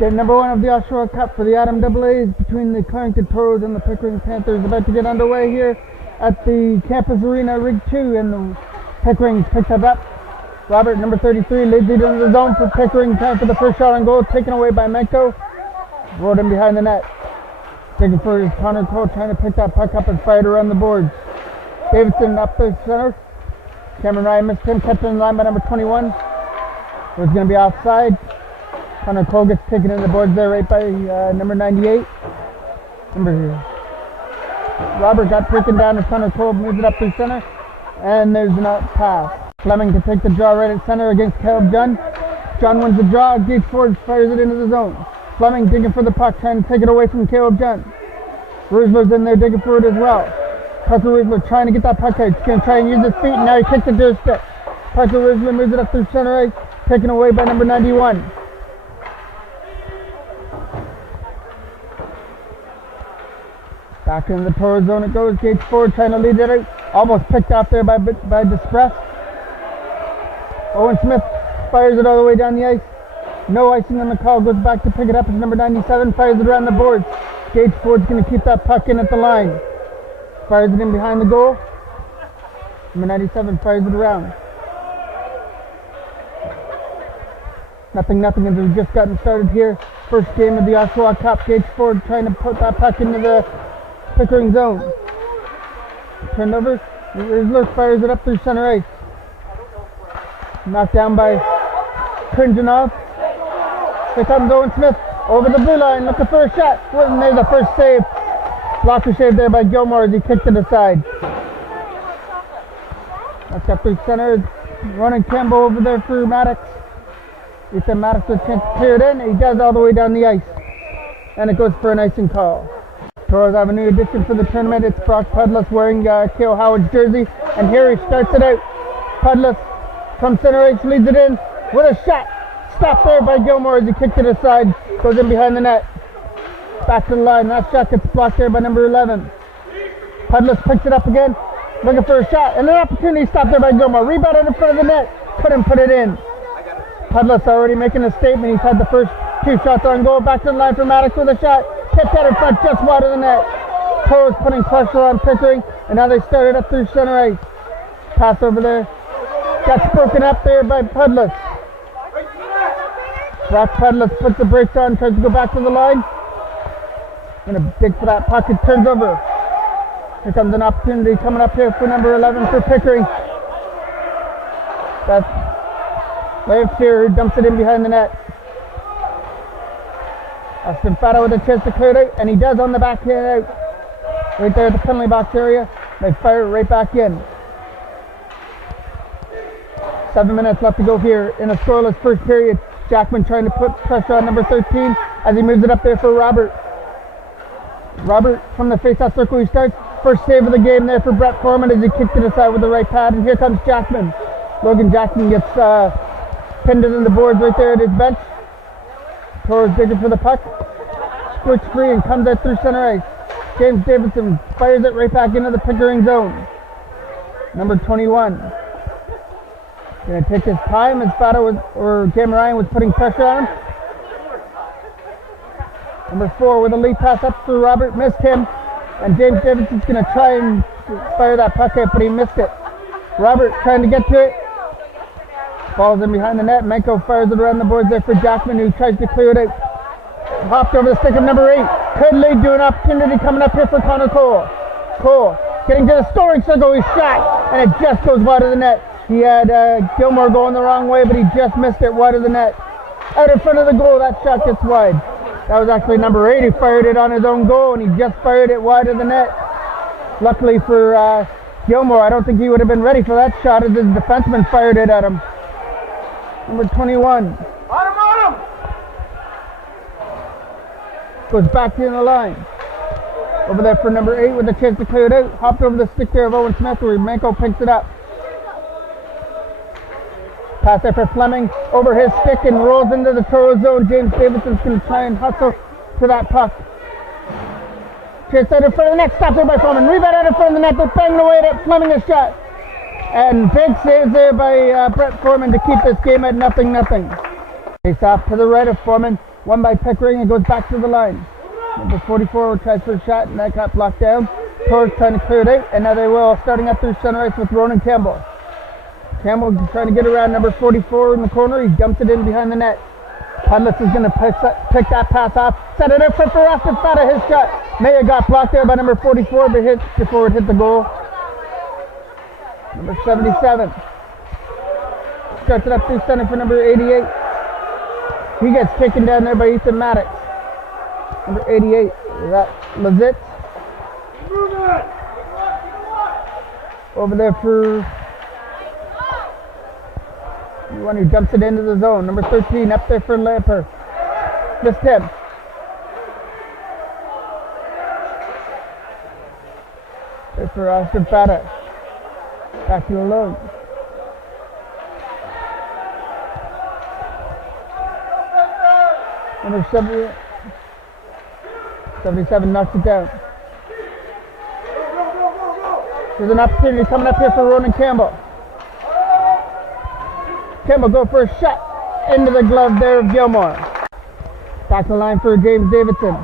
Game number 1 of the Oshawa Cup for the Adam AA's between the Clarington Toros and the Pickering Panthers about to get underway here at the Campus Arena Rig 2, and the Pickering picks it up. Robert, number 33, leads it into the zone for Pickering. Time for the first shot on goal, taken away by Menko. Rolled in behind the net. Taking for his Connor Cole, trying to pick that puck up and fire it around the boards. Davidson up the center. Cameron Ryan missed him, kept in line by number 21. It was going to be offside. Connor Cole gets taken in the boards there right by number 98. Robert got taken down as Connor Cole moves it up through center. And there's an out pass. Fleming can take the draw right at center against Caleb John. John wins the draw. Gage Ford fires it into the zone. Fleming digging for the puck, trying to take it away from Caleb John. Roosler's in there digging for it as well. Parker Roosler trying to get that puck out. He's going to try and use his feet, and now he kicks it to his stick. Parker Roosler moves it up through center ice, taken away by number 91. Back into the Toros zone it goes. Gage Ford trying to lead it out. Almost picked off there by Despress. Owen Smith fires it all the way down the ice. No icing on the call. Goes back to pick it up as number 97. Fires it around the boards. Gage Ford's going to keep that puck in at the line. Fires it in behind the goal. Number 97 fires it around. Nothing as we've just gotten started here. First game of the Oshawa Cup. Gage Ford trying to put that puck into the Pickering zone. Turned over. Rizzler fires it up through center ice. Knocked down by Krinjanov. Here comes Owen Smith over the blue line, looking for a shot. Wasn't there the first save? Blocker save there by Gilmore as he kicked it aside. That's up through center. Running Campbell over there for Maddox. Ethan Maddox with a chance to clear it in. He does all the way down the ice. And it goes for an icing call. Toros have a new addition for the tournament. It's Brock Pudless wearing Kale Howard's jersey. And here he starts it out. Pudless from center ice, leads it in with a shot. Stopped there by Gilmore as he kicked it aside. Goes in behind the net. Back to the line. That shot gets blocked there by number 11. Pudless picks it up again. Looking for a shot. And an opportunity stopped there by Gilmore. Rebounded in front of the net. Couldn't put it in. Pudless already making a statement. He's had the first 2 shots on goal. Back to the line for Maddox with a shot. Kept that in front just wide of the net. Toros putting pressure on Pickering. And now they started up through center ice. Pass over there. Gets broken up there by Pudless. Brock Pudless puts the brakes on, tries to go back to the line. Gonna dig for that puck, it turns over. Here comes an opportunity coming up here for number 11 for Pickering. That's Leif here who dumps it in behind the net. Austin Fata with a chance to clear it out, and he does on the backhand out. Right there at the penalty box area. They fire it right back in. 7 minutes left to go here in a scoreless first period. Jackman trying to put pressure on number 13 as he moves it up there for Robert. Robert from the face-off circle he starts. First save of the game there for Brett Foreman as he kicked it aside with the right pad. And here comes Jackman. Logan Jackman gets pinned in the boards right there at his bench. Toros digging for the puck. Squirts free and comes out through center ice. James Davidson fires it right back into the Pickering zone. Number 21. Going to take his time as Cameron Ryan was putting pressure on him. Number 4 with a lead pass up through Robert, missed him. And James Davidson's going to try and fire that puck out, but he missed it. Robert trying to get to it. Falls in behind the net. Menko fires it around the boards there for Jackman, who tries to clear it out. Hopped over the stick of number 8. Could lead to an opportunity coming up here for Connor Cole. Cole getting to the scoring circle. He shot, and it just goes wide of the net. He had Gilmore going the wrong way, but he just missed it wide of the net. Out in front of the goal, that shot gets wide. That was actually number 8 who fired it on his own goal, and he just fired it wide of the net. Luckily for Gilmore, I don't think he would have been ready for that shot as his defenseman fired it at him. Number 21. On him! Goes back in the line. Over there for number 8 with a chance to clear it out. Hopped over the stick there of Owen Smith where Menko picks it up. Pass there for Fleming, over his stick and rolls into the Toros zone. James Davidson's going to try and hustle to that puck. Chase out in front of the net, stopped there by Foreman. Rebound out in front of the net, but banged away at Fleming a shot. And big save there by Brett Foreman to keep this game at 0-0. Face off to the right of Foreman. Won by Pickering and goes back to the line. Number 44 tries for a shot and that got blocked down. Toros trying to clear it out, and now they will, starting up through center ice with Ronan Campbell. Campbell trying to get around number 44 in the corner. He dumps it in behind the net. Pudlitz is going to pick that pass off. Set it up for Oshawa. His shot may have got blocked there by number 44 but hit before it hit the goal. Number 77 starts it up through center for number 88. He gets taken down there by Ethan Maddox. Number 88, is that Lazitz? Over there for the one who dumps it into the zone. Number 13 up there for Lamper. Missed him. There's for Oshawa. Back to the load. Number 77 knocks it down. There's an opportunity coming up here for Ronan Campbell. Campbell go for a shot into the glove there of Gilmore. Back the line for James Davidson.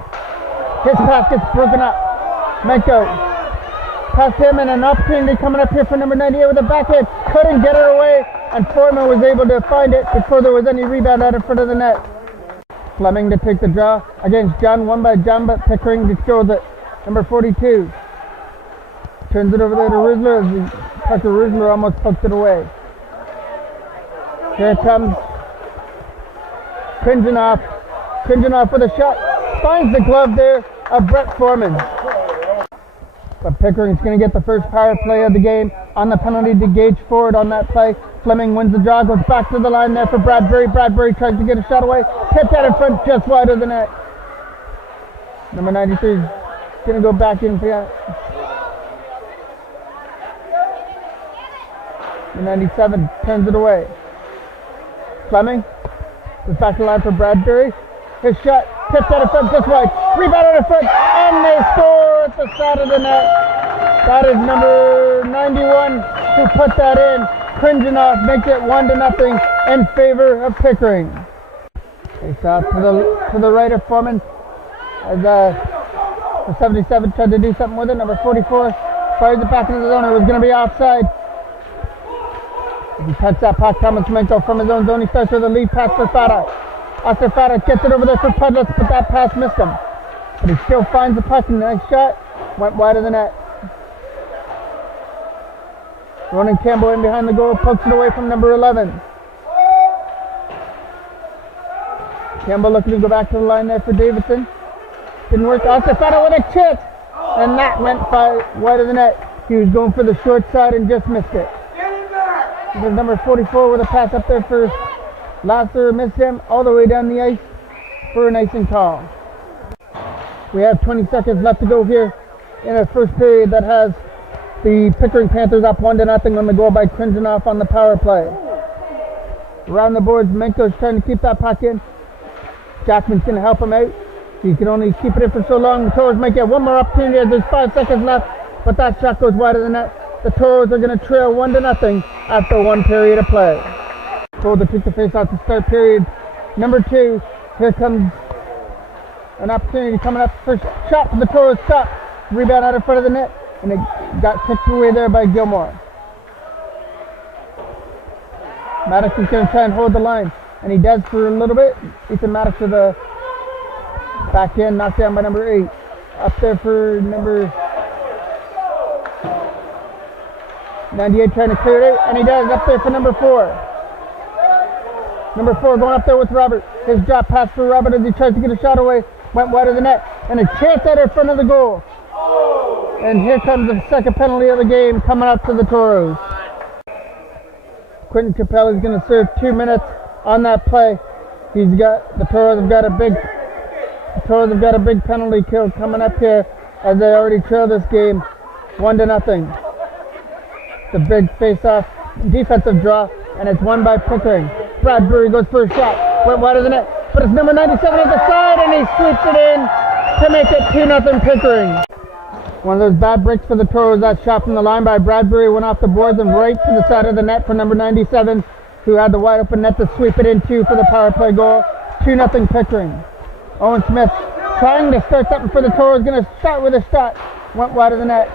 His pass gets broken up. Menko past him, and an opportunity coming up here for number 98 with a backhand. Couldn't get it away, and Foreman was able to find it before there was any rebound out in front of the net. Fleming to take the draw against John. Won by John, but Pickering destroys it. Number 42 turns it over there to Rizzler as Tucker Rizzler almost poked it away. Here comes Krinjanoff. Krinjanoff with a shot. Finds the glove there of Brett Foreman. But Pickering's going to get the first power play of the game on the penalty to Gage Ford on that play. Fleming wins the draw, goes back to the line there for Bradbury. Bradbury tries to get a shot away. Tipped out in front just wide of the net. Number 93 is going to go back in for that. Number 97 turns it away. Fleming goes back to the line for Bradbury. His shot tipped out in front just wide. Rebound out in front, and they score at the side of the net. That is number 91 who put that in. Krinjanoff makes it 1-0 in favor of Pickering. Face off to the right of Foreman as the 77 tried to do something with it. Number 44 fires it back into the zone. It was going to be offside. He cuts that puck, Thomas Menko from his own zone. He starts with a lead pass for Fata. Oscar Fata gets it over there for Pudlitz, but that pass missed him. But he still finds the puck, and the next shot went wide of the net. Ronan Campbell in behind the goal, pokes it away from number 11. Campbell looking to go back to the line there for Davidson. Didn't work. Oscar Fata with a chance, and that went wide of the net. He was going for the short side and just missed it. There's number 44 with a pass up there for Lasser, missed him all the way down the ice for an icing call. We have 20 seconds left to go here in our first period that has the Pickering Panthers up 1-0 on the goal by Krinjanoff on the power play. Around the boards, Menko's trying to keep that puck in. Jackman's going to help him out. He can only keep it in for so long. The Toros might get one more opportunity as there's 5 seconds left, but that shot goes wide of the net. The Toros are going to trail 1-0 after one period of play. Told to take the face off to start period number 2. Here comes an opportunity coming up. First shot for the Toros, stop. Rebound out in front of the net, and it got kicked away there by Gilmore. Maddox is going to try and hold the line, and he does for a little bit. Ethan Maddox with a back end, knocked down by number 8. Up there for number 98 trying to clear it out, and he does up there for number 4. Number 4 going up there with Robert. His drop pass for Robert as he tries to get a shot away. Went wide of the net, and a chance out in front of the goal. And here comes the second penalty of the game coming up to the Toros. Quentin Capella is going to serve 2 minutes on that play. The Toros have got a big penalty kill coming up here as they already trail this game 1-0. The big face-off defensive draw, and it's won by Pickering. Bradbury goes for a shot, went wide of the net, but it's number 97 at the side, and he sweeps it in to make it 2-0 Pickering. One of those bad breaks for the Toros. That shot from the line by Bradbury went off the boards and right to the side of the net for number 97, who had the wide open net to sweep it in 2 for the power play goal. 2-0 Pickering. Owen Smith trying to start something for the Toros. Going to start with a shot. Went wide of the net.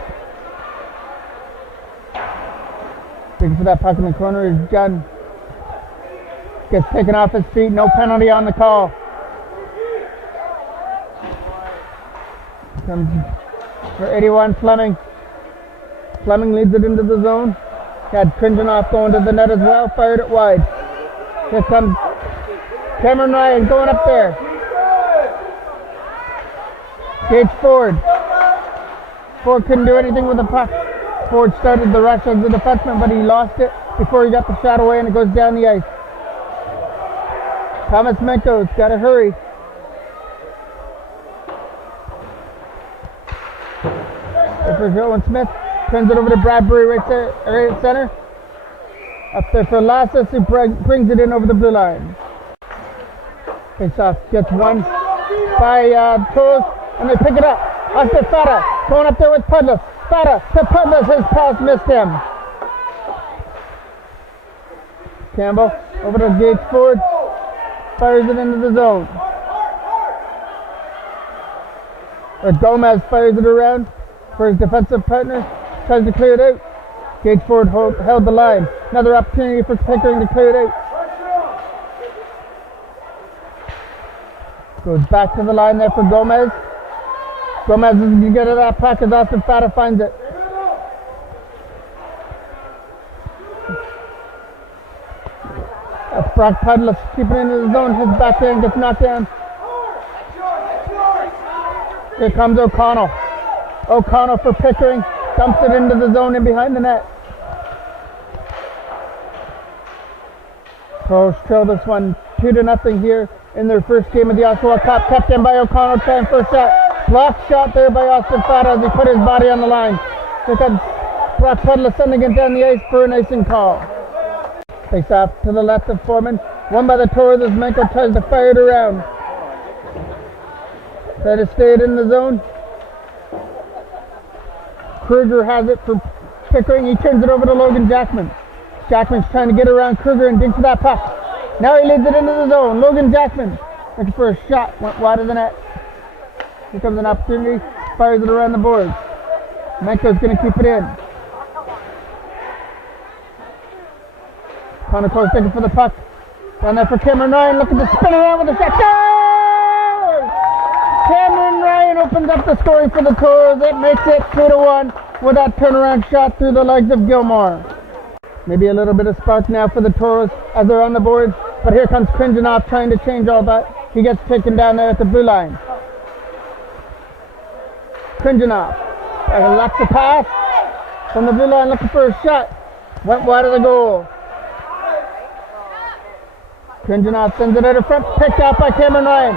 Looking for that puck in the corner is Gunn. Gets taken off his feet. No penalty on the call. Comes for 81 Fleming. Fleming leads it into the zone. Had Krinjanoff going to the net as well. Fired it wide. Here comes Cameron Ryan going up there. Gage Ford. Ford couldn't do anything with the puck. Ford started the rush as the defenseman, but he lost it before he got the shot away, and it goes down the ice. Thomas Menko's got to hurry. For Owen Smith, turns it over to Bradbury right there, right at center. Up there for Lassus, who brings it in over the blue line. Face-off gets won by Toros, and they pick it up. Oscar Fata going up there with Pudless. Fata to Pudless, his pass missed him. Campbell over to Gage Ford, fires it into the zone. Gomez fires it around for his defensive partner, tries to clear it out. Gage Ford held the line. Another opportunity for Pickering to clear it out. Goes back to the line there for Gomez. Gomez is going to get to that puck as Austin Fata finds it. That's Brock Pudless keeping it into the zone. Hits back there and gets knocked down. Here comes O'Connell. O'Connell for Pickering. Dumps it into the zone and behind the net. Toros trail this one 2-0 here in their first game of the Oshawa Cup. Kept in by O'Connell, trying for a shot. Blocked shot there by Austin Fata as he put his body on the line. Here comes Brock Pudless sending it down the ice for an icing call. Face off to the left of Foreman. Won by the Toros as Menko tries to fire it around. Try to stay it in the zone. Kruger has it for Pickering. He turns it over to Logan Jackman. Jackman's trying to get around Kruger and digs for that puck. Now he leads it into the zone. Logan Jackman looking for a shot. Went wide of the net. Here comes an opportunity. Fires it around the boards. Menko's going to keep it in. Conoco's looking for the puck. Down there for Cameron Ryan. Looking to spin around with a shot. Goal! Cameron Ryan opens up the scoring for the Toros. It makes it 2-1 with that turnaround shot through the legs of Gilmore. Maybe a little bit of spark now for the Toros as they're on the board. But here comes Krinjanoff trying to change all that. He gets taken down there at the blue line. Krinjanoff left the pass from the blue line looking for a shot. Went wide of the goal. Krinjanoff sends it out of front. Picked out by Cameron Ryan,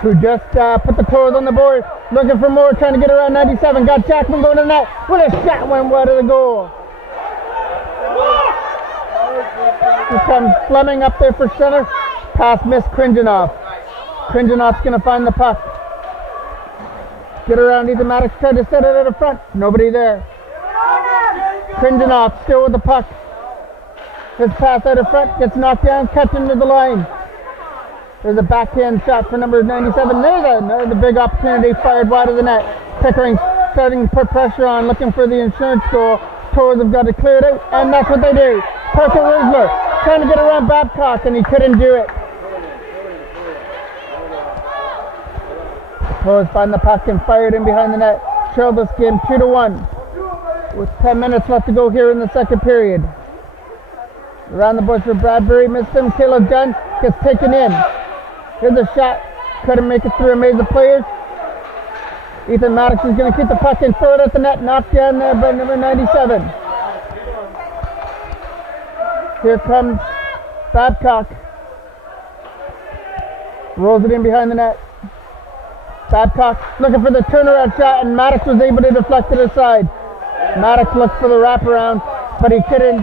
who just put the Toros on the board. Looking for more, trying to get around 97. Got Jackman going to the net with a shot. Went wide of the goal. Here comes Fleming up there for center. Pass missed Krinjanoff. Krinjanoff's going to find the puck. Get around Ethan Maddox, tried to set it out of front. Nobody there. Krinjanoff still with the puck. His pass out of front gets knocked down, cuts into the line. There's a backhand shot for number 97. There's another big opportunity fired wide of the net. Pickering starting to put pressure on, looking for the insurance goal. Toros have got to clear it out, and that's what they do. Parker Rizzler trying to get around Babcock, and he couldn't do it. Toros find the puck and fire it in behind the net. Trail this game 2-1 with 10 minutes left to go here in the second period. Around the bush for Bradbury, missed him. Caleb Gunn gets taken in. Here's a shot. Couldn't make it through a maze of players. Ethan Maddox is going to keep the puck and throw it at the net. Knocked down there by number 97. Here comes Babcock. Rolls it in behind the net. Babcock looking for the turnaround shot, and Maddox was able to deflect it aside. Maddox looked for the wraparound, but he couldn't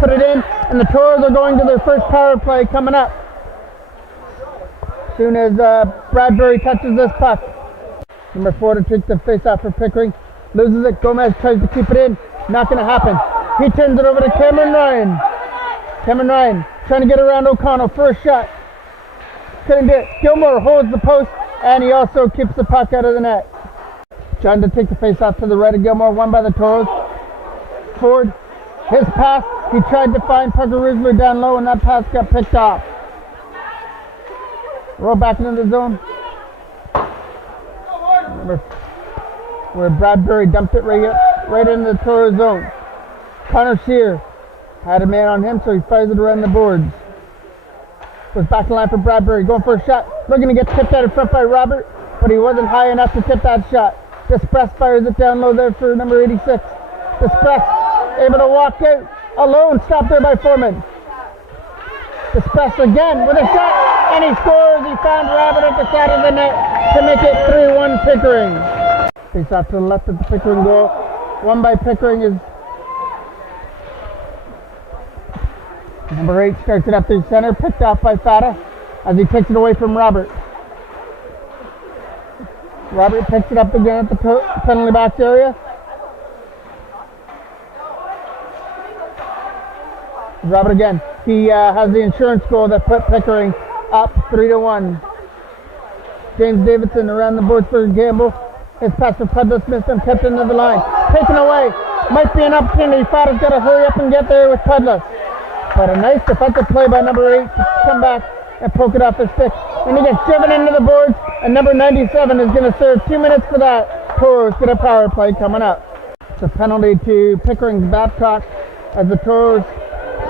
put it in, and the Toros are going to their first power play coming up. As soon as Bradbury touches this puck. Number 4 to take the face-off for Pickering. Loses it. Gomez tries to keep it in. Not going to happen. He turns it over to Cameron Ryan. Cameron Ryan trying to get around O'Connell for a shot. couldn't do it. Gilmore holds the post, and he also keeps the puck out of the net. Trying to take the face off to the right of Gilmore, won by the Toros. Ford, his pass, he tried to find Parker Rizzler down low, and that pass got picked off. Roll back into the zone. Where Bradbury dumped it right into the Toros zone. Connor Shear had a man on him, so he fires it around the boards. Goes back to line for Bradbury, going for a shot. Looking to get tipped out in front by Robert, but he wasn't high enough to tip that shot. Despress fires it down low there for number 86. Despress able to walk out alone, stopped there by Foreman. Despress again with a shot, and he scores. He found Robert at the side of the net to make it 3-1 Pickering. Face off to the left of the Pickering goal. Won by Pickering is number 8, starts it up through center, picked off by Fata as he takes it away from Robert. Robert picks it up again at the penalty box area. Robert again. He has the insurance goal that put Pickering up 3-1. James Davidson around the boards for Gamble. His pass for Pudless missed him, kept into the line. Taken away. Might be an opportunity. Fata's got to hurry up and get there with Pudless. But a nice defensive play by number 8 to come back and poke it off his stick. And he gets driven into the boards, and number 97 is going to serve 2 minutes for that. Toros get a power play coming up. It's a penalty to Pickering's Babcock as the Toros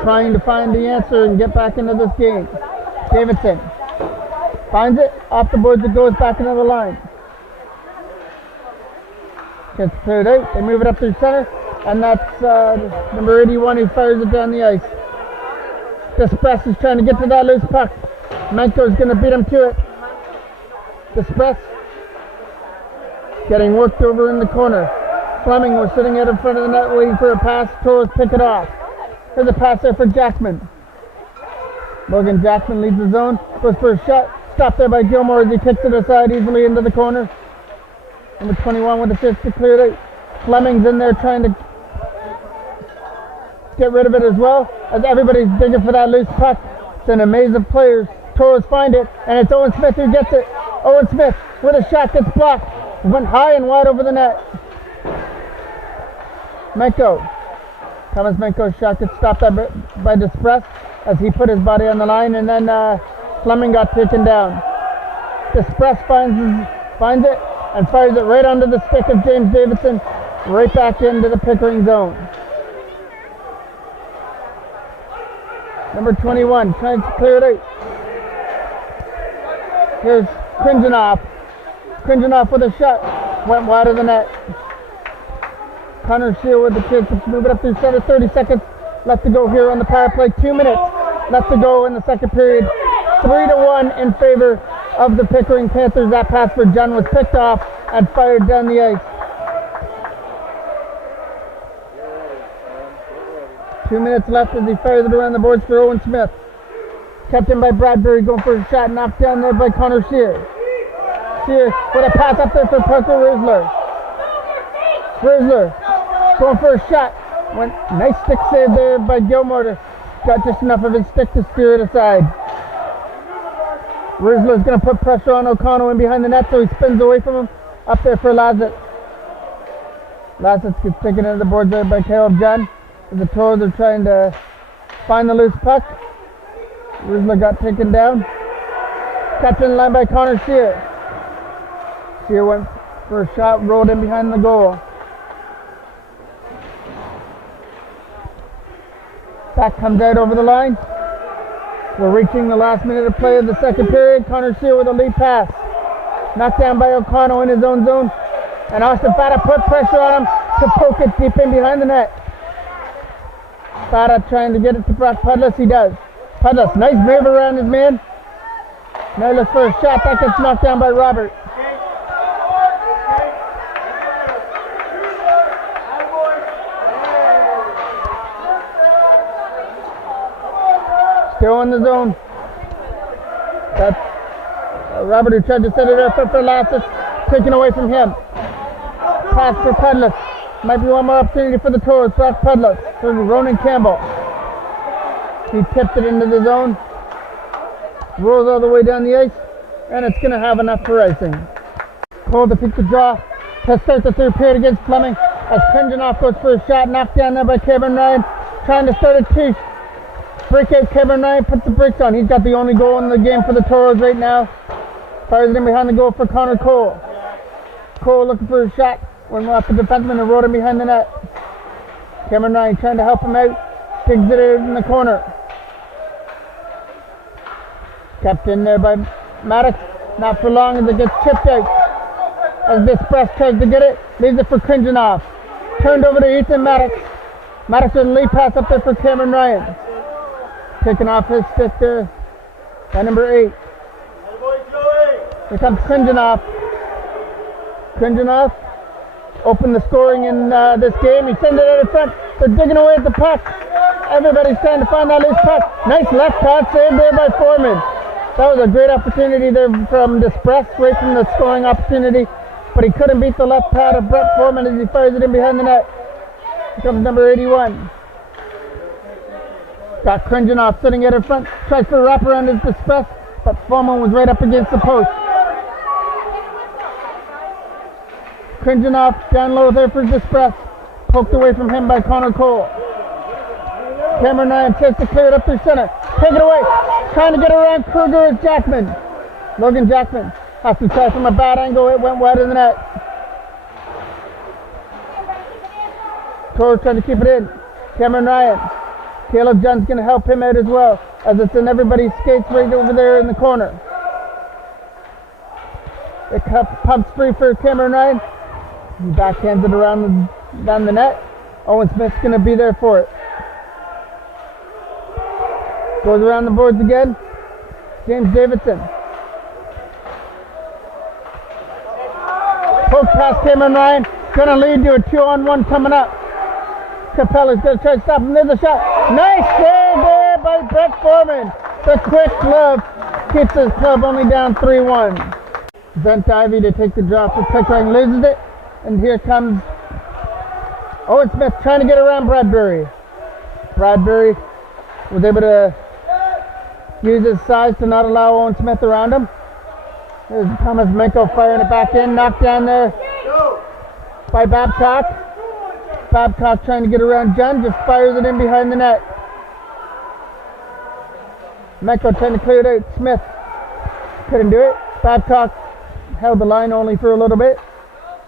trying to find the answer and get back into this game. Davidson finds it, off the boards it goes back into the line. Gets cleared out, they move it up through center, and that's number 81 who fires it down the ice. Despress is trying to get to that loose puck. Menko's going to beat him to it. Despress getting worked over in the corner. Fleming was sitting out in front of the net waiting for a pass. Toros pick it off. Here's a pass there for Jackman. Logan Jackman leads the zone. Goes for a shot. Stopped there by Gilmore as he kicks it aside easily into the corner. Number 21 with a chance to clear it out. Fleming's in there trying to get rid of it as well, as everybody's digging for that loose puck. It's an amaze of players. Toros find it, and it's Owen Smith who gets it. Owen Smith with a shot that's blocked. Went high and wide over the net. Menko. Thomas Menko's shot gets stopped by Despress as he put his body on the line, and then Fleming got taken down. Despress finds it and fires it right under the stick of James Davidson, right back into the Pickering zone. Number 21 trying to clear it out. Here's Krinjanoff. Krinjanoff with a shot. Went wide of the net. Connor Shear with the chance to move it up through center. 30 seconds left to go here on the power play. 2 minutes left to go in the second period. 3-1 in favor of the Pickering Panthers. That pass for John was picked off and fired down the ice. 2 minutes left as he fires it around the boards for Owen Smith. Kept in by Bradbury, going for a shot, knocked down there by Connor Shear. Shear with a pass up there for Parker Rizzler. Rizzler going for a shot. Went nice stick save there by Gilmore. Got just enough of his stick to steer it aside. Rizzler's going to put pressure on O'Connell in behind the net, so he spins away from him. Up there for Lazet. Lazet gets taken into the boards there by Caleb John. As the Toros are trying to find the loose puck. Rizzler got taken down. Kept in line by Connor Shear. Shear went for a shot, rolled in behind the goal. Back comes out over the line. We're reaching the last minute of play of the second period. Connor Shear with a lead pass. Knocked down by O'Connell in his own zone. And Austin Fata put pressure on him to poke it deep in behind the net. Fata trying to get it to Brock Pudless. He does. Pudless, nice move around his man. Now looks for a shot. That gets knocked down by Robert. Still in the zone. That's Robert who tried to set it up for Lassus. Taken away from him. Pass for Pudless. Might be one more opportunity for the Toros. Brock Pudless for Ronan Campbell. He tipped it into the zone. rolls all the way down the ice, and it's going to have enough for icing. Cole defeats the draw to start the third period against Fleming as Krinjanoff goes for a shot, knocked down there by Cameron Ryan, trying to start a two. Breakout, Cameron Ryan puts the brakes on. He's got the only goal in the game for the Toros right now. Fires it in behind the goal for Connor Cole. Cole looking for a shot, went off the defenseman and rode him behind the net. Cameron Ryan trying to help him out, digs it out in the corner. Kept in there by Maddox, not for long as it gets chipped out. As this press tries to get it, leaves it for Krinjanoff. Turned over to Ethan Maddox. Maddox with a lead pass up there for Cameron Ryan. Taking off his stick there by number 8. Here comes Krinjanoff. Krinjanoff opened the scoring in this game. He sends it out in front. They're digging away at the puck. Everybody's trying to find that loose puck. Nice left pass save there by Foreman. That was a great opportunity there from Despress, right from the scoring opportunity. But he couldn't beat the left pad of Brett Foreman as he fires it in behind the net. Here comes number 81. Got Krinjanoff sitting out in front. Tries for a wraparound his Despress, but Foreman was right up against the post. Krinjanoff down low there for Despress. Poked away from him by Connor Cole. Cameron Ryan tries to clear it up through center. Take it away. Trying to get around Kruger is Jackman. Logan Jackman has to try from a bad angle. It went wide of the net. Toros trying to keep it in. Cameron Ryan. Caleb John's going to help him out as well, as it's in everybody's skates right over there in the corner. It pumps free for Cameron Ryan. He backhands it around down the net. Owen Smith's going to be there for it. Goes around the boards again. James Davidson. Poke past Cameron Ryan. Going to lead to a 2-on-1 coming up. Capella's going to try to stop him. There's a shot. Nice save there by Brett Foreman. The quick glove keeps his club only down 3-1. Brent Ivey to take the draw for Pickering. Loses it. And here comes Owen Smith trying to get around Bradbury. Bradbury was able to use his size to not allow Owen Smith around him. There's Thomas Menko firing it back in. Knocked down there by Babcock. Babcock trying to get around John. Just fires it in behind the net. Menko trying to clear it out. Smith couldn't do it. Babcock held the line only for a little bit.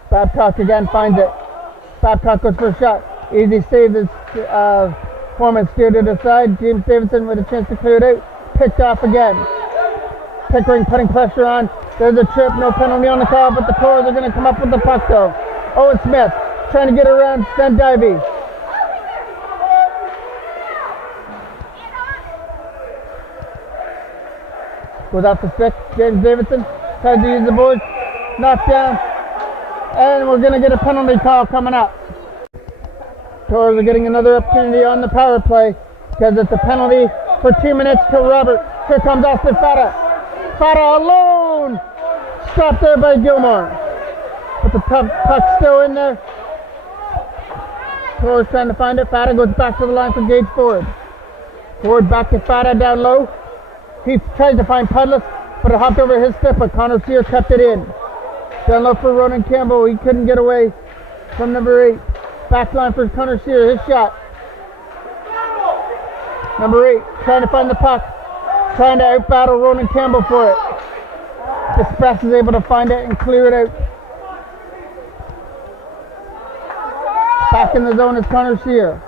Babcock again finds it. Babcock goes for a shot. Easy save as Foreman steered it aside. James Davidson with a chance to clear it out. Picked off again. Pickering putting pressure on. There's a trip. No penalty on the call, but the Toros are going to come up with the puck though. Owen Smith trying to get around Brent Ivey. Goes off the stick. James Davidson tries to use the board. Knocked down. And we're going to get a penalty call coming up. Toros are getting another opportunity on the power play because it's a penalty for 2 minutes to Robert. Here comes Austin Fata. Fata alone! Stopped there by Gilmore. But the puck's still in there. Toros trying to find it. Fata goes back to the line for Gage Ford. Ford back to Fata down low. He tries to find Pudless, but it hopped over his stick, but Connor Sear kept it in. Down low for Ronan Campbell. He couldn't get away from number 8. Back line for Connor Sear. His shot. Number 8 trying to find the puck. Trying to out-battle Ronan Campbell for it. Despress is able to find it and clear it out. Back in the zone is Connor Sear.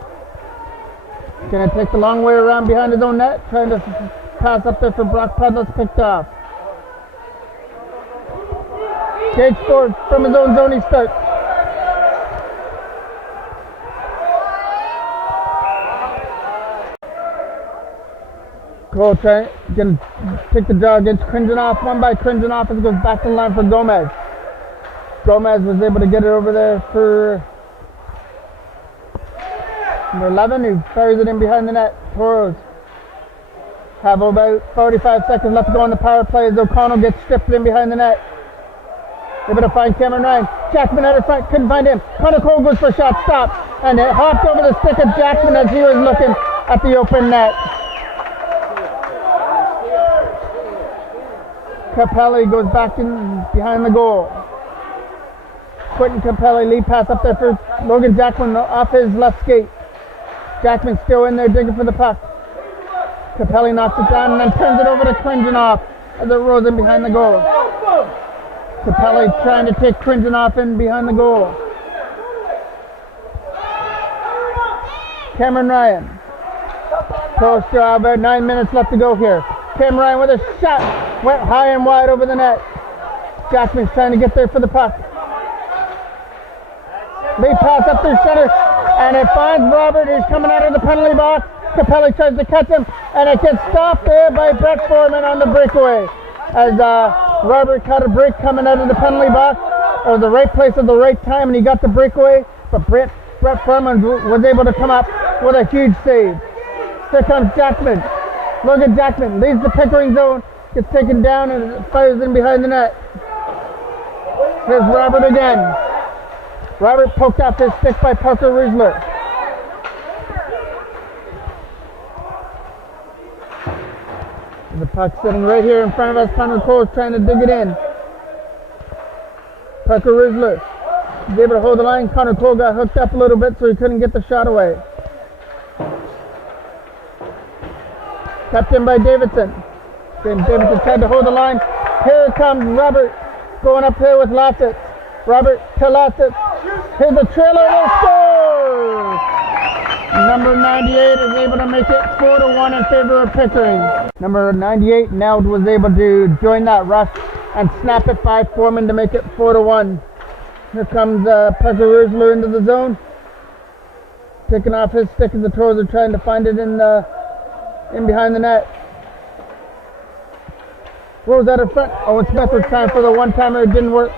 Going to take the long way around behind his own net. Trying to pass up there for Brock Pudless. Picked off. Gage Ford from his own zone. He starts. Cole going to take the draw against Krinjanoff. One by Krinjanoff as it goes back to the line for Gomez. Gomez was able to get it over there for number 11, who fires it in behind the net. Toros have about 45 seconds left to go on the power play as O'Connell gets stripped in behind the net. Able to find Cameron Ryan. Jackman out in front, couldn't find him. Connor Cole goes for a shot, stopped, and it hopped over the stick of Jackman as he was looking at the open net. Capelli goes back in behind the goal. Quentin Capelli, lead pass up there for Logan Jackman off his left skate. Jackman still in there digging for the puck. Capelli knocks it down and then turns it over to Krinjanoff as it rolls in behind the goal. Capelli trying to take Krinjanoff in behind the goal. Cameron Ryan. Close to about 9 minutes left to go here. Cameron Ryan with a shot. Went high and wide over the net. Jackman's trying to get there for the puck. Lead pass up through center. And it finds Robert, who's coming out of the penalty box. Capelli tries to catch him. And it gets stopped there by Brett Foreman on the breakaway. As Robert caught a break coming out of the penalty box. It was the right place at the right time and he got the breakaway. But Brett Foreman was able to come up with a huge save. Here comes Jackman. Logan Jackman leads the Pickering zone. Gets taken down and fires in behind the net. Here's Robert again. Robert poked off his stick by Parker Riesler. The puck sitting right here in front of us. Connor Cole's trying to dig it in. Parker Riesler was able to hold the line. Connor Cole got hooked up a little bit so he couldn't get the shot away. Kept in by Davidson. Davidson tried to hold the line. Here comes Robert going up here with Lassett. Robert to Lassett. Here's the trailer. They score! Number 98 is able to make it 4-1 in favor of Pickering. Number 98, Neld, was able to join that rush and snap it by Foreman to make it 4-1. Here comes Parker Riesler into the zone. Taking off his stick as the Toros are trying to find it in behind the net. Rolls out in front. Owen Smith was trying for the one-timer. It didn't work.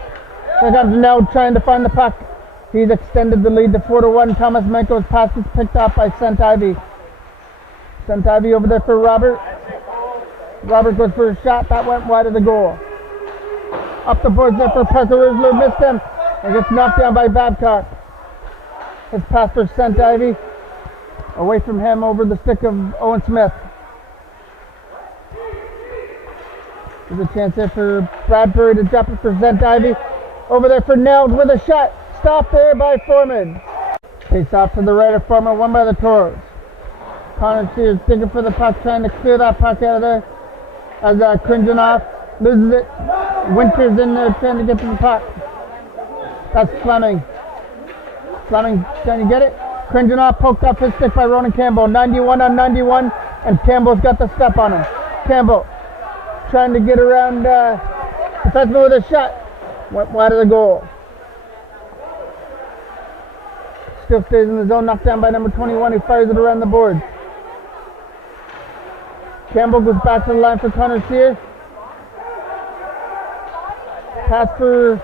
Here comes Neld trying to find the puck. He's extended the lead to 4-1. Thomas Menko's pass is picked up by St. Ivy. St. Ivy over there for Robert. Robert goes for a shot. That went wide of the goal. Up the boards there for Parker Riesler. Missed him. And gets knocked down by Babcock. His pass for St. Ivy. Away from him over the stick of Owen Smith. There's a chance there for Bradbury to drop it for St. Ivy. Over there for Neld with a shot. Stopped there by Foreman. Face off to the right of Foreman, won by the Toros. Connor Sears digging for the puck, trying to clear that puck out of there. As Krinjanoff loses it. Winters in there trying to get to the puck. That's Fleming. Fleming trying to get it. Krinjanoff poked up his stick by Ronan Campbell. 91 on 91, and Campbell's got the step on him. Campbell trying to get around defenseman with a shot. Went wide of the goal. Still stays in the zone, knocked down by number 21, who fires it around the boards. Campbell goes back to the line for Connor Sears. Pass for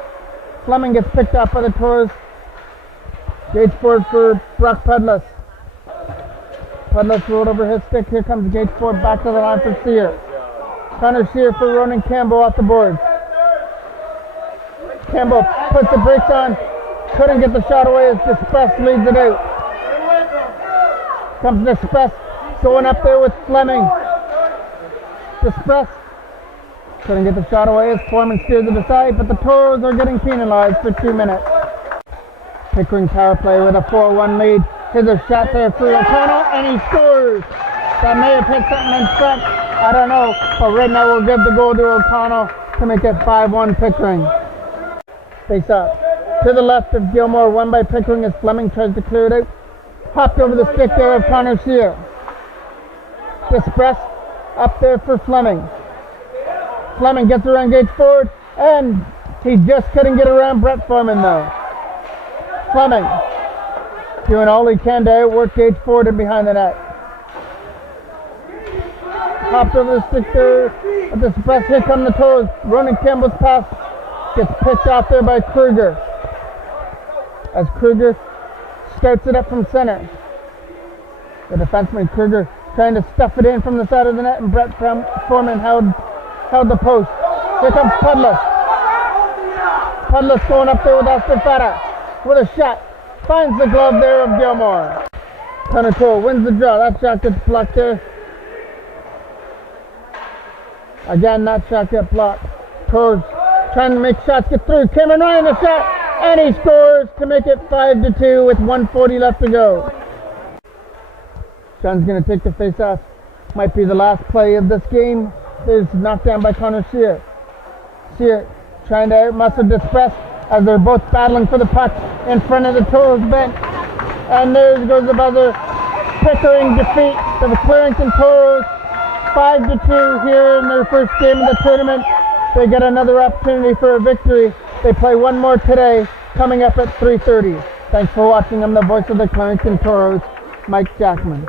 Fleming gets picked up by the Toros. Gage Ford for Brock Pudless. Pudless rolled over his stick. Here comes Gage Ford back to the line for Sear. Connor Sear for Ronan Campbell off the board. Campbell puts the brakes on. Couldn't get the shot away as Despress leads it out. Comes Despress going up there with Fleming. Despress couldn't get the shot away as Foreman steers it aside, but the Toros are getting penalized for 2 minutes. Pickering power play with a 4-1 lead. Here's a shot there for O'Connell, and he scores. That may have hit something in front. I don't know, but right now we'll give the goal to O'Connell to make it 5-1 Pickering. Face up. To the left of Gilmore, won by Pickering as Fleming tries to clear it out. Hopped over the stick there of Connor Sear. Despress up there for Fleming. Fleming gets around Gage Ford, and he just couldn't get around Brett Foreman though. Fleming doing all he can to outwork Gage Ford and behind the net. Hopped over the stick there of Despress. Here come the Toros. Ronan Campbell's pass gets picked off there by Kruger. As Kruger starts it up from center. The defenseman Kruger trying to stuff it in from the side of the net, and Brett Foreman held the post. Here comes Pudless. Pudless going up there with Austin Fata with a shot. Finds the glove there of Gilmore. Connor Cole wins the draw. That shot gets blocked there. Again, that shot gets blocked. Toros trying to make shots get through. Cameron Ryan the shot, and he scores to make it 5-2 with 1:40 left to go. Sean's going to take the face-off. Might be the last play of this game. Is knocked down by Connor Sear. Sear trying to outmuscle Dispress as they're both battling for the puck in front of the Toros bench. And there goes the buzzer. Pickering defeat the Clarington Toros 5-2 here in their first game of the tournament. They get another opportunity for a victory. They play one more today, coming up at 3:30. Thanks for watching. I'm the voice of the Clarington Toros, Mike Jackman.